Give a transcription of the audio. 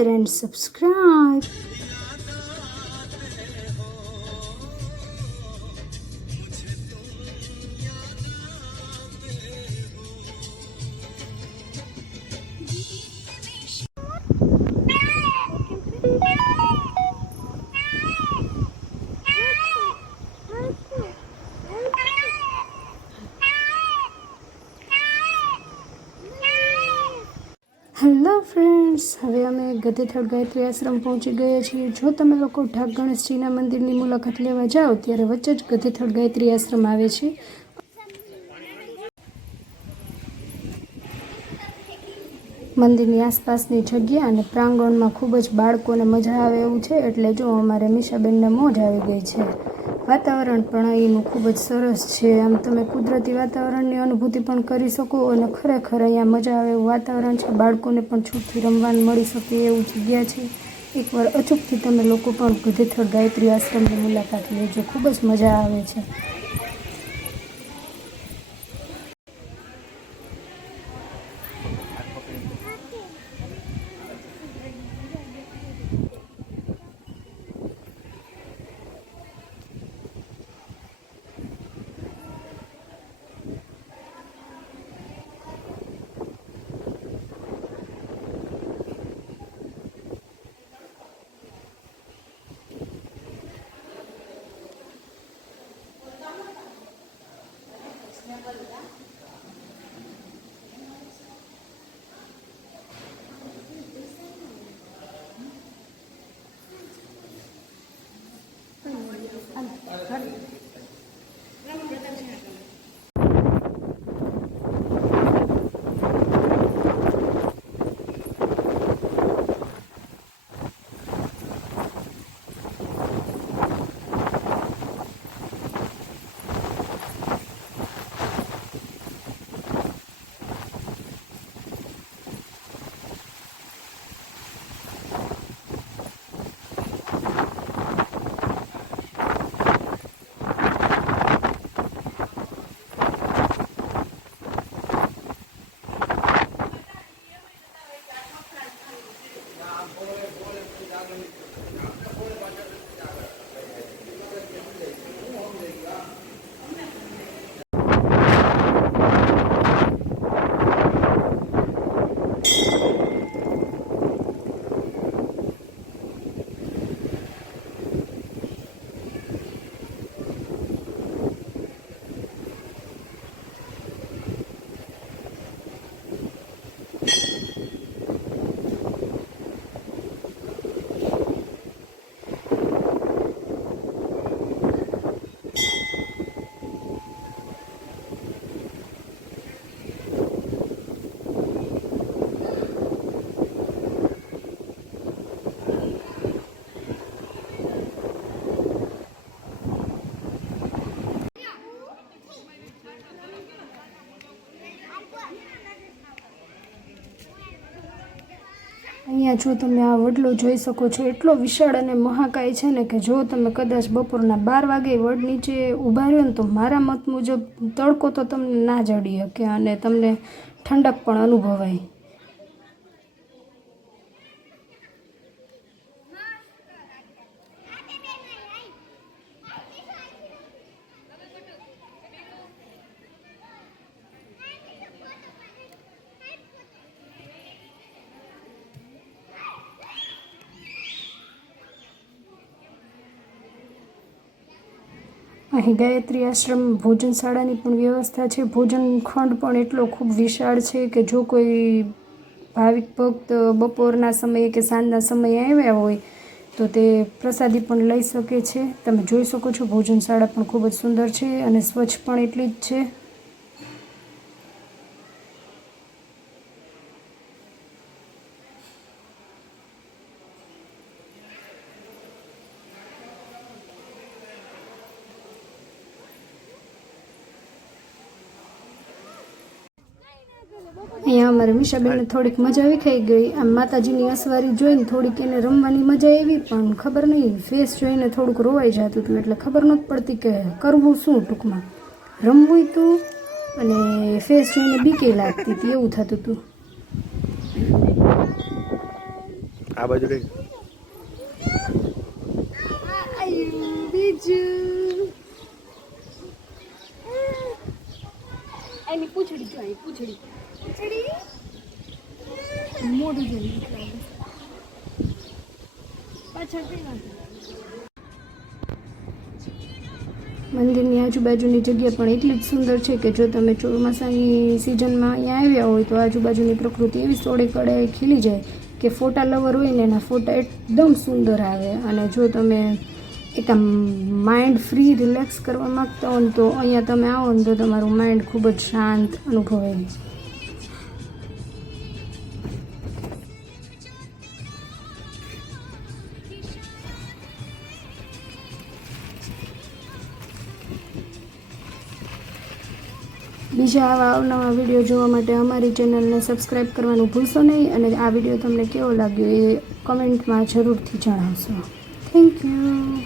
share and subscribe. Hello friends, હવે અમે ગધેથડ ગાયત્રી આશ્રમ પહોંચી ગયા છીએ. જો તમે લોકો ઢાક ગણેશજીના મંદિરની મુલાકાત લેવા જાઓ ત્યારે વચ્ચે જ ગધેથડ ગાયત્રી આશ્રમ આવે છે. મંદિરની આસપાસની જગ્યા અને પ્રાંગણમાં ખૂબ જ બાળકોને મજા આવે એવું છે. એટલે જો અમારે મીશાબેનને મોજ આવી ગઈ છે. વાતાવરણ પણ અહીંનું ખૂબ જ સરસ છે. આમ તમે કુદરતી વાતાવરણની અનુભૂતિ પણ કરી શકો અને ખરેખર અહીંયા મજા આવે એવું વાતાવરણ છે. બાળકોને પણ છૂટથી રમવાનું મળી શકે એવું જગ્યા છે. એકવાર અચૂકથી તમે લોકો પણ ગધેથડ ગાયત્રી આશ્રમની મુલાકાત લેજો, ખૂબ જ મજા આવે છે. અહીંયા જો તમે આ વડલો જોઈ શકો છો, એટલો વિશાળ અને મહાકાય છે ને કે જો તમે કદાચ બપોરના 12 વાગે વડ નીચે ઊભા રહ્યો ને તો મારા મત મુજબ તડકો તો તમને ના જડી શકે અને તમને ઠંડક પણ અનુભવાય. અહીં ગાયત્રી આશ્રમ ભોજનશાળાની પણ વ્યવસ્થા છે. ભોજન ખંડ પણ એટલો ખૂબ વિશાળ છે કે જો કોઈ ભાવિક ભક્ત બપોરના સમયે કે સાંજના સમયે આવ્યા હોય તો તે પ્રસાદી પણ લઈ શકે છે. તમે જોઈ શકો છો ભોજનશાળા પણ ખૂબ જ સુંદર છે અને સ્વચ્છ પણ એટલી જ છે. અહીંયા અમારે મીશાબેનને થોડીક મજા વિખાઈ ગઈ. આમ માતાજીની અસવારી જોઈને થોડીક એને રમવાની મજા આવી, પણ ખબર નહીં ફેસ જોઈને થોડુંક રોવાઈ જતું હતું. એટલે ખબર નહોતી પડતી કે કરવું શું, ટૂંકમાં રમવું હતું અને ફેસ જોઈને બીકે લાગતી હતી, એવું થતું હતું. આ બાજુ રહી બીજું એની પૂંછડી જોઈએ, પૂંછડી મોઢું જોઈએ પાછળ મંદિરની આજુબાજુની જગ્યા પણ એટલી જ સુંદર છે કે જો તમે ચોમાસાની સિઝનમાં અહીંયા આવ્યા હોય તો આજુબાજુની પ્રકૃતિ એવી સોળે કળે ખીલી જાય કે ફોટા લવર હોય ને એના ફોટા એકદમ સુંદર આવે. અને જો તમે એક આમ માઇન્ડ ફ્રી રિલેક્સ કરવા માગતા હો ને તો અહીંયા તમે આવો ને તો તમારું માઇન્ડ ખૂબ જ શાંત અનુભવાય. બીજા આવા અવનવા વિડીયો જોવા માટે અમારી ચેનલને સબસ્ક્રાઈબ કરવાનું ભૂલશો નહીં અને આ વિડીયો તમને કેવો લાગ્યો એ કમેન્ટમાં જરૂરથી જણાવશો. Thank you.